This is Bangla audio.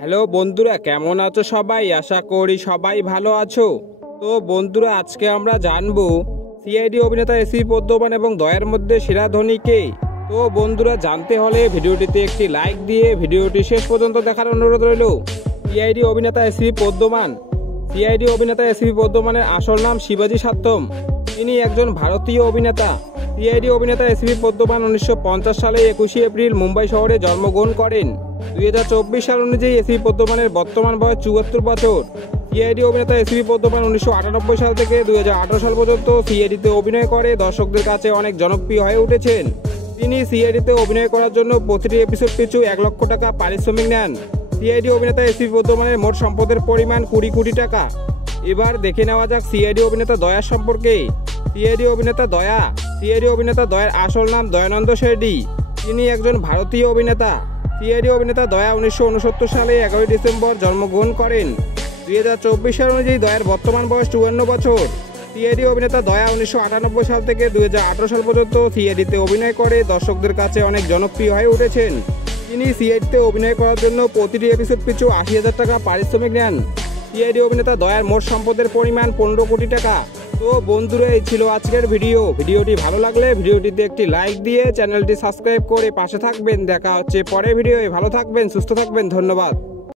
হ্যালো বন্ধুরা, কেমন আছো সবাই? আশা করি সবাই ভালো আছো। তো বন্ধুরা, আজকে আমরা জানবো সিআইডি অভিনেতা এসপি পদ্মমান এবং দয়ার মধ্যে সেরা ধনী কে। তো বন্ধুরা, জানতে হলে ভিডিওটিতে একটি লাইক দিয়ে ভিডিওটি শেষ পর্যন্ত দেখার অনুরোধ রইল। সিআইডি অভিনেতা এসপি পদ্মমান। সিআইডি অভিনেতা এসপি পদ্মমানের আসল নাম শিবাজি সাত্যম। তিনি একজন ভারতীয় অভিনেতা। সিআইডি অভিনেতা এসপি পদ্মমান 1950 সালে 21 এপ্রিল মুম্বাই শহরে জন্মগ্রহণ করেন। 2024 সাল অনুযায়ী এসপি পদ্মমানের বর্তমান বয়স 74 বছর। সিআইডি অভিনেতা এসপি পদ্মমান 1998 সাল থেকে 2018 সাল পর্যন্ত সিআইডিতে অভিনয় করে দর্শকদের কাছে অনেক জনপ্রিয় হয়ে উঠেছেন। তিনি সিআইডিতে অভিনয় করার জন্য প্রতিটি এপিসোড পিছু 1 লক্ষ টাকা পারিশ্রমিক নেন। সিআইডি অভিনেতা এসপি পদ্মমানের মোট সম্পদের পরিমাণ 20 কোটি টাকা। এবার দেখে নেওয়া যাক সিআইডি অভিনেতা দয়ার সম্পর্কে। সিআইডি অভিনেতা দয়া। সিআইডি অভিনেতা দয়ার আসল নাম দয়ানন্দ শেরডি। তিনি একজন ভারতীয় অভিনেতা। সিআইডি অভিনেতা দয়া 1969 সালে 11 ডিসেম্বর জন্মগ্রহণ করেন। 2024 সাল অনুযায়ী দয়ার বর্তমান বয়স 54 বছর। সিআইডি অভিনেতা দয়া 1998 সাল থেকে 2018 সাল পর্যন্ত সিআইডিতে অভিনয় করে দর্শকদের কাছে অনেক জনপ্রিয় হয়ে উঠেছেন। তিনি সিআইডিতে অভিনয় করার জন্য প্রতিটি এপিসোড পিছু 80,000 টাকা পারিশ্রমিক নেন। সিআইডি অভিনেতা দয়ার মোট সম্পদের পরিমাণ 15 কোটি টাকা। তো বন্ধুরা, এই ছিল আজকের ভিডিওটি ভালো লাগলে ভিডিওটিতে একটি লাইক দিয়ে চ্যানেলটি সাবস্ক্রাইব করে পাশে থাকবেন। দেখা হচ্ছে পরের ভিডিওয়ে। ভালো থাকবেন, সুস্থ থাকবেন, ধন্যবাদ।